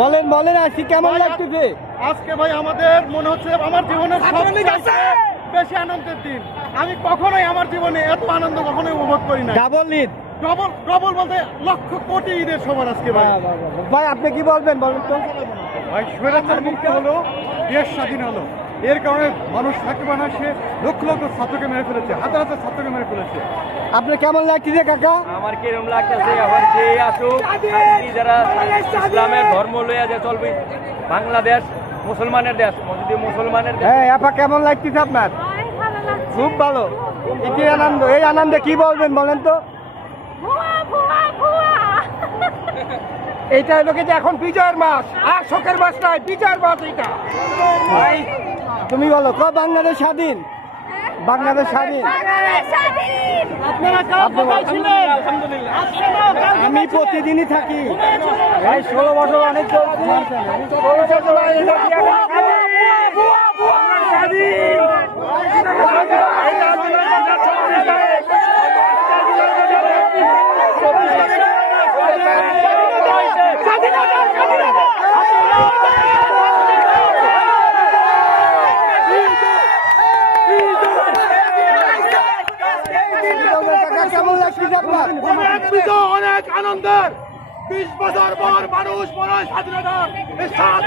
বলেন বলেন আসি কেমন লাগতেছে? আজকে ভাই আমাদের মনে হচ্ছে আমার জীবনের সবচেয়ে বেশি আনন্দের দিন। আমি কখনোই আমার জীবনে এত আনন্দ কখনোই উপভোগ করি না ডাবল নিন ডবল ডবল বলতে লক্ষ কোটি ঈদের সমান আজকে ভাই। ভাই আপনি কি বলবেন বলেন তো? ভাই সুয়েরাচার মুক্ত হলো দেশ স্বাধীন হলো। এর কারণে মানুষ সাকিব সে লক্ষ লক্ষ ছাত্রকে মেরে ফেলেছে হাজার হাজার ছাত্রকে মেরে ফেলেছে। আপনি কেমন লাগতেছে কাকা? আমার কিরম লাগতেছে এখন যে আসুক যারা ইসলামের ধর্ম লইয়া যে চলবে বাংলাদেশ মুসলমানের দেশ যদি মুসলমানের দেশ। হ্যাঁ আপা কেমন লাগতেছে আপনার? লাগছে। খুব ভালো। এটি আনন্দ? এই আনন্দে কি বলবেন বলেন তো? এইটা হলো কি যে এখন বিজয়ের মাস আর শোকের মাস নয় বিজয়ের মাস এইটা। ভাই তুমি বলো ক বাংলাদেশ স্বাধীন? বাংলাদেশ স্বাধীন। আমি প্রতিদিনই থাকি। ষোলো বছর অনেক চলছে অনেক বিজয় অনেক আনন্দের বিশ বছর পর মানুষ মনে হয় স্বাধীনতা এই সাত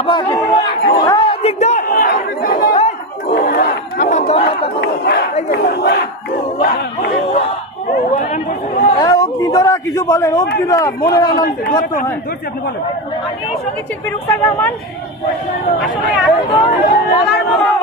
আবার এই, দিক দে। এই। আমার দম না, এই যে। এ, অগ্নিধরা কিছু বলেন অগ্নিধরা মনে আনন্দে যত হয় আমি সংগীত শিল্পী রুকসার রহমান আসলে আনন্দ বলার মতো কিছুই না।